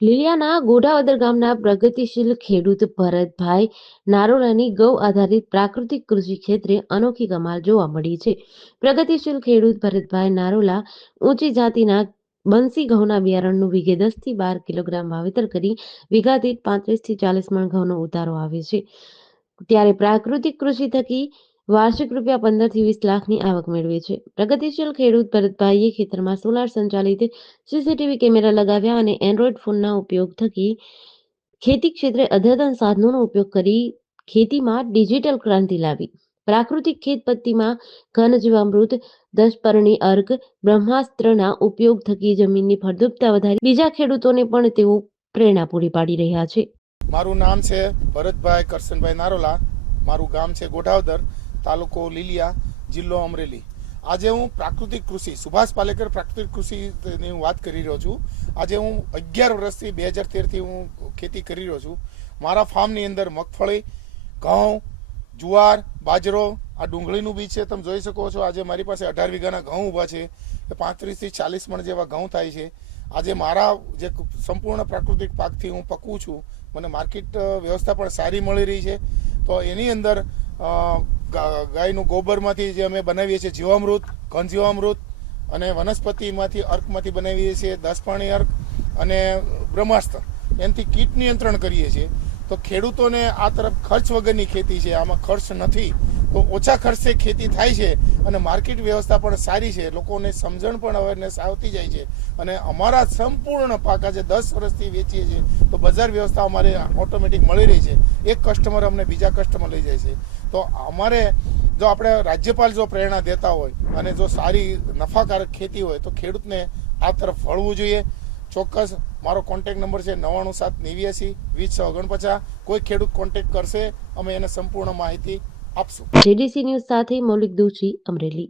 લીલિયાના ગોઢાવદર ગામના પ્રગતિશીલ ખેડૂત ભરતભાઈ નારોલાની ગૌ આધારિત પ્રાકૃતિક કૃષિ ક્ષેત્રે અનોખી કમાલ જોવા મળી છે. પ્રગતિશીલ ખેડૂત ભરતભાઈ નારોલા ઊંચી જાતિના બંસી ઘઉંના બિયારણનું વીઘે દસથી બાર કિલોગ્રામ વાવેતર કરી વીઘા દીઠ પાંત્રીસથી ચાલીસ મણ ઘઉંનો ઉતારો આવે છે. ત્યારે પ્રાકૃતિક કૃષિ થકી વાર્ષિક રૂપિયા પંદરથી વીસ લાખની આવક મેળવે છે. પ્રગતિશીલ ખેડૂત ભરતભાઈએ ખેતરમાં સોલાર સંચાલિત સીસીટીવી કેમેરા લગાવ્યા અને એન્ડ્રોઈડ ફોનના ઉપયોગ થકી ખેતી ક્ષેત્રે અદ્યતન સાધનોનો ઉપયોગ કરી ખેતીમાં ડિજિટલ ક્રાંતિ લાવી. પ્રાકૃતિક ખેત પદ્ધતિમાં દશપર્ણી અર્ક, બ્રહ્માસ્ત્રના ઉપયોગ થકી જમીનની ફળદ્રુપતા વધારી બીજા ખેડૂતોને પણ તેઓ પ્રેરણા પૂરી પાડી રહ્યા છે. મારું નામ છે ભરતભાઈ કરશનભાઈ નારોલા. મારું ગામ છે ગોઢાવદર તાલુકો લીલિયા, જિલ્લો અમરેલી. આજે હું પ્રાકૃતિક કૃષિ, સુભાષ પાલેકર પ્રાકૃતિક કૃષિની હું વાત કરી રહ્યો છું. આજે હું અગિયાર વર્ષથી બે હજાર તેરથી હું ખેતી કરી રહ્યો છું. મારા ફાર્મની અંદર મગફળી, ઘઉં, જુવાર, બાજરો, આ ડુંગળીનું બીજ છે, તમે જોઈ શકો છો. આજે મારી પાસે અઢાર વીઘાના ઘઉં ઊભા છે. એ પાંત્રીસથી ચાલીસ મણ જેવા ઘઉં થાય છે. આજે મારા જે સંપૂર્ણ પ્રાકૃતિક પાકથી હું પકવું છું. મને માર્કેટ વ્યવસ્થા પણ સારી મળી રહી છે. તો એની અંદર ગાયનું ગોબરમાંથી જે અમે બનાવીએ છીએ જીવામૃત ઘન જીવામૃત અને વનસ્પતિમાંથી અર્કમાંથી બનાવીએ છીએ દસપાણી અર્ક અને બ્રહ્માસ્ત્ર. એનાથી કીટ નિયંત્રણ કરીએ છીએ. તો ખેડૂતોને આ તરફ ખર્ચ વગરની ખેતી છે, આમાં ખર્ચ નથી. તો ઓછા ખર્ચે ખેતી થાય છે અને માર્કેટ વ્યવસ્થા પણ સારી છે. લોકોને સમજણ પણ અવેરનેસ આવતી જાય છે. અને અમારા સંપૂર્ણ પાકા જે દસ વર્ષથી વેચીએ છીએ. તો બજાર વ્યવસ્થા અમારે ઓટોમેટિક મળી રહી છે. એક કસ્ટમર અમને બીજા કસ્ટમર લઈ જાય છે. તો અમારે જો આપણે રાજ્યપાલ જો પ્રેરણા દેતા હોય અને જો સારી નફાકારક ખેતી હોય તો ખેડૂતને આ તરફ વળવું જોઈએ. ચોક્કસ મારો કોન્ટેક નંબર છે નવ્વાણું સાત નેવ્યાસી વીસ છ ઓગણપચાસ. કોઈ ખેડૂત કોન્ટેક કરશે અમે એને સંપૂર્ણ માહિતી આપશું. જેડીસી ન્યૂઝ સાથે મૌલિક દોશી અમરેલી.